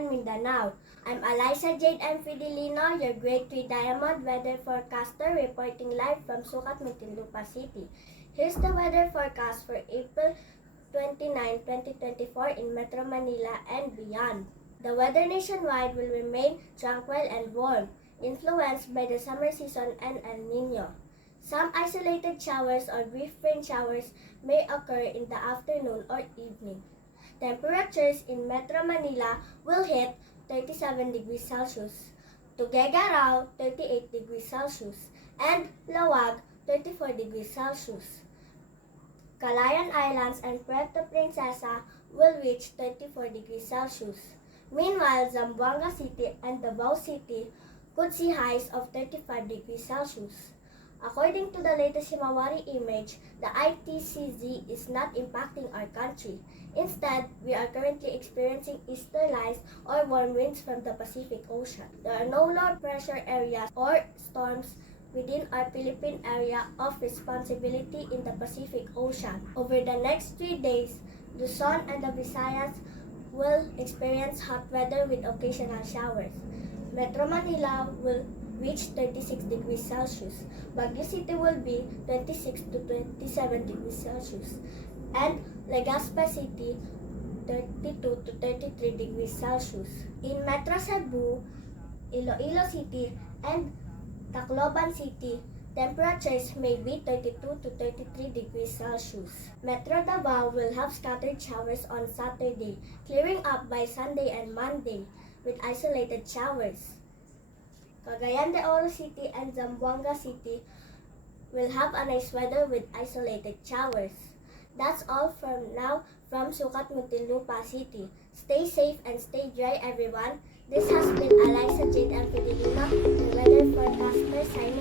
and Mindanao. I'm Eliza Jade M. Fidelino, your Grade 3 Diamond Weather Forecaster reporting live from Sucat, Muntinlupa City. Here's the weather forecast for April 29, 2024 in Metro Manila and beyond. The weather nationwide will remain tranquil and warm, influenced by the summer season and El Nino. Some isolated showers or brief rain showers may occur in the afternoon or evening. Temperatures in Metro Manila will hit 37 degrees Celsius, Tuguegarao 38 degrees Celsius, and Lawag 34 degrees Celsius. Calayan Islands and Puerto Princesa will reach 34 degrees Celsius. Meanwhile, Zamboanga City and Davao City could see highs of 35 degrees Celsius. According to the latest Himawari image, the ITCZ is not impacting our country. Instead, we are currently experiencing easterlies or warm winds from the Pacific Ocean. There are no low pressure areas or storms within our Philippine area of responsibility in the Pacific Ocean. Over the next 3 days, Luzon and the Visayas will experience hot weather with occasional showers. Metro Manila will reach 36 degrees Celsius. Baguio City will be 26 to 27 degrees Celsius. And Legazpi City, 32 to 33 degrees Celsius. In Metro Cebu, Iloilo City, and Tacloban City, temperatures may be 32 to 33 degrees Celsius. Metro Davao will have scattered showers on Saturday, clearing up by Sunday and Monday with isolated showers. Cagayan de Oro City and Zamboanga City will have a nice weather with isolated showers. That's all from now from Sucat, Muntinlupa City. Stay safe and stay dry, everyone. This has been Eliza Jade M. Fidelino, the weather forecaster signing